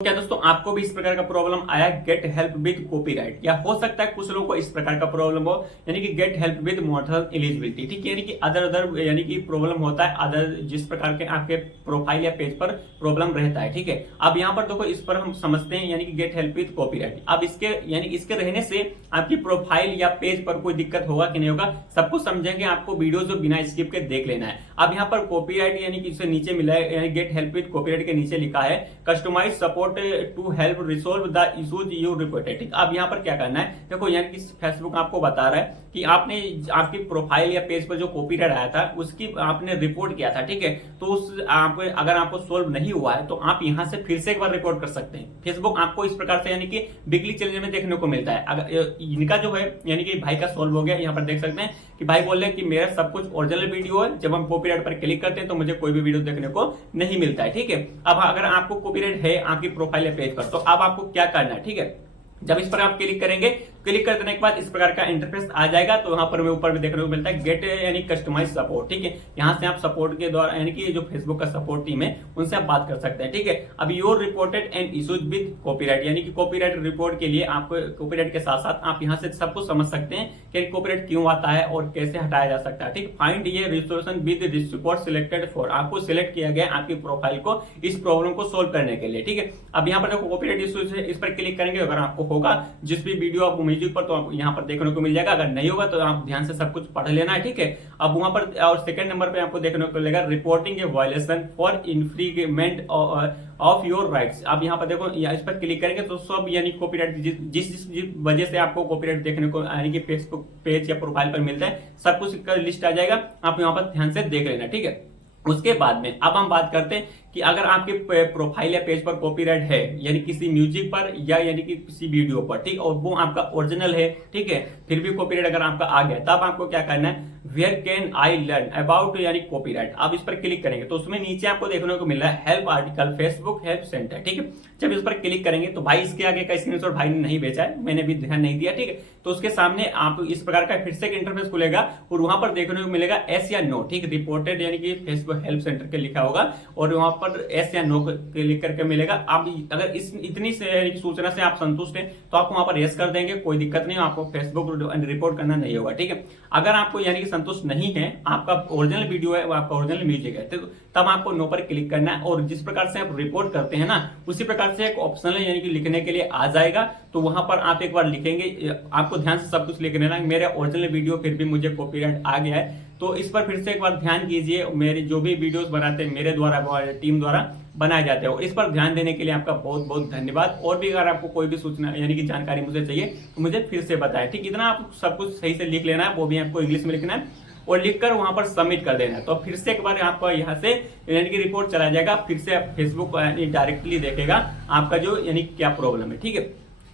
क्या दोस्तों आपको भी इस प्रकार का प्रॉब्लम आया गेट हेल्प विद कॉपीराइट, या हो सकता है कुछ लोगों को इस प्रकार का प्रॉब्लम हो, यानी कि get help with motor eligibility, ठीक है, यानी कि अदर यानी कि प्रॉब्लम होता है अदर जिस प्रकार के आपके प्रोफाइल या पेज पर प्रॉब्लम रहता है, ठीक है। अब यहाँ पर देखो इस पर हम समझते हैं यानी कि गेट हेल्प विद कॉपीराइट। अब इसके यानी इसके रहने से आपकी प्रोफाइल या पेज पर कोई दिक्कत होगा कि नहीं होगा, सब कुछ समझेंगे। आपको वीडियो जो बिना स्किप के देख लेना है। अब यहाँ पर कॉपीराइट यानी कि इससे नीचे मिला है, यानी गेट हेल्प विद कॉपीराइट के नीचे लिखा है customise support to help resolve the issues you reported, ठीक। अब यहाँ पर क्या करना है, देखो यानी कि फेसबुक आपको बता रहा है कि आपने आपकी प्रोफाइल या पेज पर जो कॉपीराइट आया था उसकी आपने रिपोर्ट किया था, ठीक है। तो उस आप अगर आपको सोल्व नहीं हुआ है तो आप यहाँ से फिर से एक बार रिपोर्ट कर सकते हैं। फेसबुक आपको इस प्रकार से यानी कि वीकली चैलेंज में देखने को मिलता है। अगर इनका जो है यानी कि भाई का सोल्व हो गया, यहाँ पर देख सकते हैं कि भाई बोल रहे हैं कि मेरा सब कुछ ओरिजिनल वीडियो है, जब हम कॉपीराइट पर क्लिक करते हैं तो मुझे कोई भी वीडियो देखने को नहीं मिलता है, ठीक है। अब अगर आपको कॉपीराइट है आपकी प्रोफाइल या पेज पर तो अब आपको क्या करना है, ठीक है। जब इस पर आप क्लिक करेंगे, क्लिक कर देने के बाद इस प्रकार का इंटरफेस आ जाएगा। तो यहाँ पर ऊपर में देखने को मिलता है गेट यानी कस्टमाइज सपोर्ट, ठीक है। यहाँ से आप सपोर्ट के द्वारा यानी कि जो फेसबुक का सपोर्ट टीम है उनसे आप बात कर सकते हैं, ठीक है। अब your reported and issues with copyright, यानी कि कॉपीराइट रिपोर्ट के लिए आपको कॉपीराइट के साथ साथ आप यहाँ से सब कुछ समझ सकते हैं कि कॉपीराइट क्यों आता है और कैसे हटाया जा सकता है, ठीक। फाइंड ये resolution with report selected for, आपको सिलेक्ट किया गया आपकी प्रोफाइल को इस प्रॉब्लम को सोल्व करने के लिए, ठीक है। अब यहाँ पर देखो कॉपीराइट इश्यूज है, इस पर क्लिक करेंगे। अगर आपको होगा जिस भी वीडियो आपको म्यूजिक पर तो आप यहाँ पर देखने को मिल जाएगा। अगर नहीं होगा तो आप ध्यान से सब कुछ पढ़ लेना है, ठीक है। अब वहां पर और सेकंड नंबर पे आपको देखने को मिलेगा reporting A violation for infringement of your rights. आप यहाँ पर देखो इस पर क्लिक करेंगे तो सब यानी कॉपीराइट जिस वजह से आपको कॉपीराइट देखने को यानी कि फेसबुक पेज या प्रोफाइल पर मिलता है सब कुछ का लिस्ट आ जाएगा। आप यहाँ पर ध्यान से देख लेना, ठीक है। उसके बाद में अब हम बात करते हैं कि अगर आपके प्रोफाइल या पेज पर कॉपीराइट है यानी किसी म्यूजिक पर या यानी कि किसी वीडियो पर, ठीक, और वो आपका ओरिजिनल है, ठीक है, फिर भी कॉपीराइट अगर आपका आ गया तब आपको क्या करना है, where can I learn about यानी कॉपीराइट। आप इस पर क्लिक करेंगे तो उसमें नीचे आपको देखने को मिल रहा है help article Facebook help centre, ठीक है। जब इस पर क्लिक करेंगे तो भाई इसके आगे का स्क्रीनशॉट भाई ने नहीं भेजा है, मैंने भी ध्यान नहीं दिया, ठीक है। तो उसके सामने आप इस प्रकार का फिर से एक इंटरफेस खुलेगा और वहां पर देखने को मिलेगा एस या नो, ठीक, रिपोर्टेड यानी कि फेसबुक हेल्प सेंटर के लिखा होगा और वहां पर एस या नो क्लिक करके मिलेगा। आप अगर इस इतनी सूचना से आप संतुष्ट हैं तो आप वहां पर यस कर देंगे, कोई दिक्कत नहीं, आपको फेसबुक रिपोर्ट करना नहीं होगा, ठीक है। अगर आपको यानी कि संतुष्ट नहीं है, आपका ओरिजिनल वीडियो है, आपका ओरिजिनल म्यूजिक है, तो तब आपको नो पर क्लिक करना है और जिस प्रकार से आप रिपोर्ट करते हैं ना उसी प्रकार से एक ऑप्शनल यानी कि लिखने के लिए आ जाएगा। तो वहां पर आप एक बार लिखेंगे, आपको ध्यान से सब कुछ लिख लेना, मेरा ओरिजिनल वीडियो फिर भी मुझे कॉपीराइट आ गया है तो इस पर फिर से एक बार ध्यान कीजिए। मेरे जो भी वीडियोस बनाते हैं मेरे द्वारा टीम द्वारा बनाए जाते हैं, इस पर ध्यान देने के लिए आपका बहुत बहुत धन्यवाद। और भी अगर आपको कोई भी सूचना यानी कि जानकारी मुझे चाहिए तो मुझे फिर से बताएं, ठीक। इतना आप सब कुछ सही से लिख लेना है, वो भी आपको इंग्लिश में लिखना है और लिखकर वहां पर सबमिट कर देना है। तो फिर से एक बार आपका यहाँ से यानी कि रिपोर्ट चला जाएगा, फिर से फेसबुक डायरेक्टली देखेगा आपका जो यानी क्या प्रॉब्लम है, ठीक है।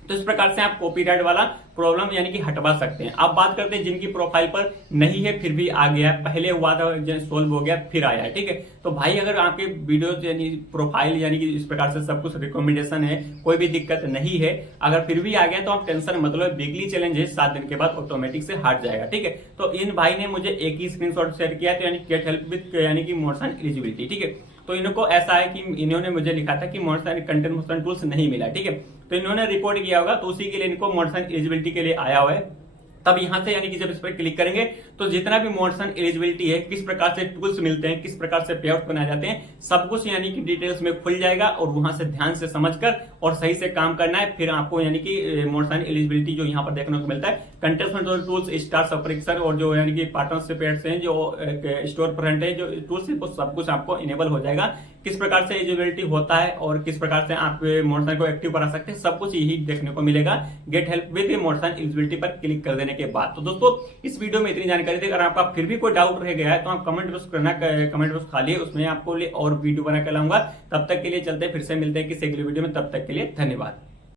तो इस प्रकार से आप कॉपीराइट वाला प्रॉब्लम यानी कि हटवा सकते हैं। अब बात करते हैं जिनकी प्रोफाइल पर नहीं है फिर भी आ गया है, पहले हुआ था सोल्व हो गया फिर आया है, ठीक है। तो भाई अगर आपके वीडियो यानी प्रोफाइल यानी कि इस प्रकार से सब कुछ रिकमेंडेशन है, कोई भी दिक्कत नहीं है, अगर फिर भी आ गया तो आप टेंशन मतलब वीकली चैलेंज है 7 दिन के बाद ऑटोमेटिक से हट जाएगा, ठीक है। तो इन भाई ने मुझे एक ही स्क्रीनशॉट शेयर किया तो यानी गेट हेल्प विद यानी कि मोशन एलिजिबिलिटी, ठीक है। तो इनको ऐसा है कि इन्होंने मुझे लिखा था कि मोशन कंटेंट मोशन टूल्स नहीं मिला, ठीक है। तो इन्होंने रिपोर्ट किया होगा तो उसी के लिए इनको मोशन एलिजिबिलिटी के लिए आया हुआ है। तब यहां से यानी कि जब इस पर क्लिक करेंगे तो जितना भी मोशन एलिजिबिलिटी है, किस प्रकार से टूल्स मिलते हैं, किस प्रकार से पेआउट बनाए जाते हैं, सब कुछ यानी कि डिटेल्स में खुल जाएगा और वहां से ध्यान से समझकर और सही से काम करना है। फिर आपको यानी कि मोशन एलिजिबिलिटी जो यहाँ पर देखने को मिलता है कंटेंट टूल्स स्टार सब्सक्रिप्शन और जो यानी कि पार्टनरशिप हैं जो स्टोर फ्रंट है जो टूल्स है वो सब कुछ आपको इनेबल हो जाएगा। किस प्रकार से एलिजिबिलिटी होता है और किस प्रकार से आप मोशन को एक्टिव करा सकते हैं, सब कुछ यही देखने को मिलेगा get help with motion eligibility पर क्लिक कर देने के बाद। तो दोस्तों इस वीडियो में इतनी जानकारी थी। अगर आपका फिर भी कोई डाउट रह गया है तो आप कमेंट बॉक्स करना, कमेंट बॉक्स खाली, उसमें आपको और वीडियो बना के लाऊंगा। तब तक के लिए चलते फिर से मिलते हैं किसी अगली वीडियो में, तब तक के लिए धन्यवाद।